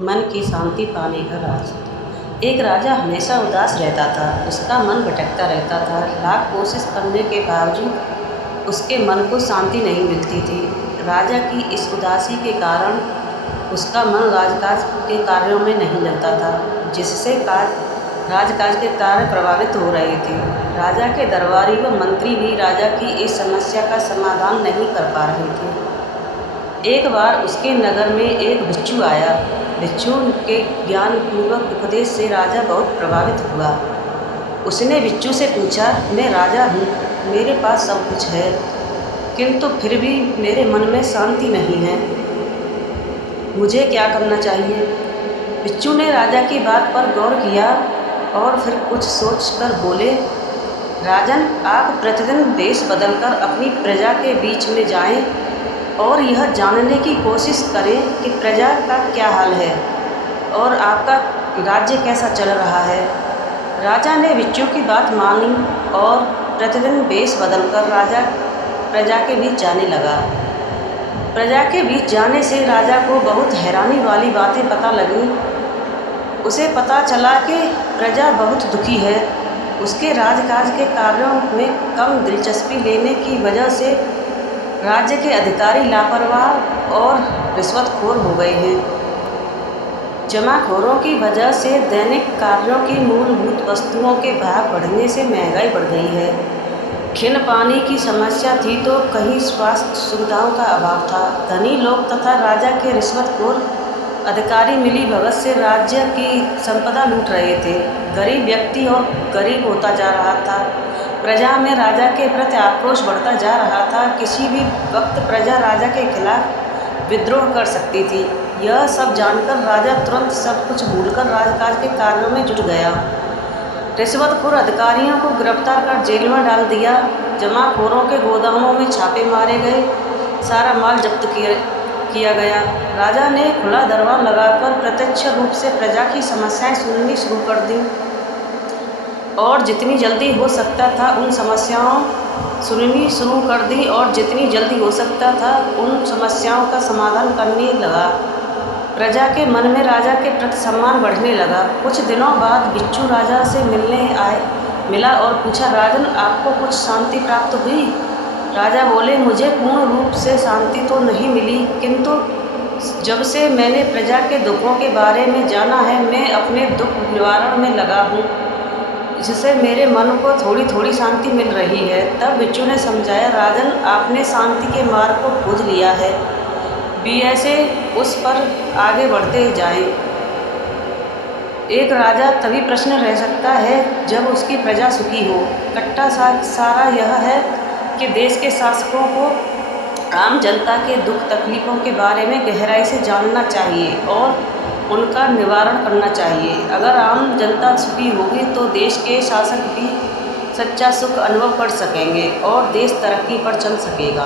मन की शांति पाने का राज। एक राजा हमेशा उदास रहता था। उसका मन भटकता रहता था। लाख कोशिश करने के बावजूद उसके मन को शांति नहीं मिलती थी। राजा की इस उदासी के कारण उसका मन राजकाज के कार्यों में नहीं लगता था, जिससे राजकाज के कार्य प्रभावित हो रहे थे। राजा के दरबारी व मंत्री भी राजा की इस समस्या का समाधान नहीं कर पा रहे थे। एक बार उसके नगर में एक भिक्षु आया। भिक्षु के ज्ञानपूर्वक उपदेश से राजा बहुत प्रभावित हुआ। उसने भिक्षु से पूछा, मैं राजा हूँ, मेरे पास सब कुछ है, किंतु फिर भी मेरे मन में शांति नहीं है। मुझे क्या करना चाहिए? भिक्षु ने राजा की बात पर गौर किया और फिर कुछ सोचकर बोले, राजन, आप प्रतिदिन वेश बदलकर अपनी प्रजा के बीच में जाएं और यह जानने की कोशिश करें कि प्रजा का क्या हाल है और आपका राज्य कैसा चल रहा है। राजा ने भिक्षु की बात मानी और प्रतिदिन वेश बदलकर प्रजा के बीच जाने लगा। प्रजा के बीच जाने से राजा को बहुत हैरानी वाली बातें पता लगीं। उसे पता चला कि प्रजा बहुत दुखी है। उसके राजकाज के कार्यों में कम दिलचस्पी लेने की वजह से राज्य के अधिकारी लापरवाह और रिश्वतखोर हो गए हैं। जमाखोरों की वजह से दैनिक कार्यों की मूलभूत वस्तुओं के भाव बढ़ने से महंगाई बढ़ गई है। खान पानी की समस्या थी तो कहीं स्वास्थ्य सुविधाओं का अभाव था। धनी लोग तथा राजा के रिश्वतखोर अधिकारी मिली भगत से राज्य की संपदा लूट रहे थे। गरीब व्यक्ति और गरीब होता जा रहा था। प्रजा में राजा के प्रति आक्रोश बढ़ता जा रहा था। किसी भी वक्त प्रजा राजा के खिलाफ विद्रोह कर सकती थी। यह सब जानकर राजा तुरंत सब कुछ भूलकर राजकाज के कार्यों में जुट गया। रिश्वतखोर अधिकारियों को गिरफ्तार कर जेल में डाल दिया। जमाखोरों के गोदामों में छापे मारे गए। सारा माल जब्त किया गया। राजा ने खुला दरबार लगाकर प्रत्यक्ष रूप से प्रजा की समस्याएं सुननी शुरू कर दी और जितनी जल्दी हो सकता था उन समस्याओं का समाधान करने लगा। प्रजा के मन में राजा के प्रति सम्मान बढ़ने लगा। कुछ दिनों बाद भिक्षु राजा से मिला और पूछा, राजन, आपको कुछ शांति प्राप्त हुई? राजा बोले, मुझे पूर्ण रूप से शांति तो नहीं मिली, किंतु जब से मैंने प्रजा के दुखों के बारे में जाना है, मैं अपने दुख निवारण में लगा हूँ, जिससे मेरे मन को थोड़ी थोड़ी शांति मिल रही है। तब भिक्षु ने समझाया, राजन, आपने शांति के मार्ग को खोज लिया है, भी ऐसे उस पर आगे बढ़ते जाएं। एक राजा तभी प्रश्न रह सकता है जब उसकी प्रजा सुखी हो। कट्टा सारा यह है कि देश के शासकों को आम जनता के दुख तकलीफ़ों के बारे में गहराई से जानना चाहिए और उनका निवारण करना चाहिए। अगर आम जनता सुखी होगी तो देश के शासक भी सच्चा सुख अनुभव कर सकेंगे और देश तरक्की पर चल सकेगा।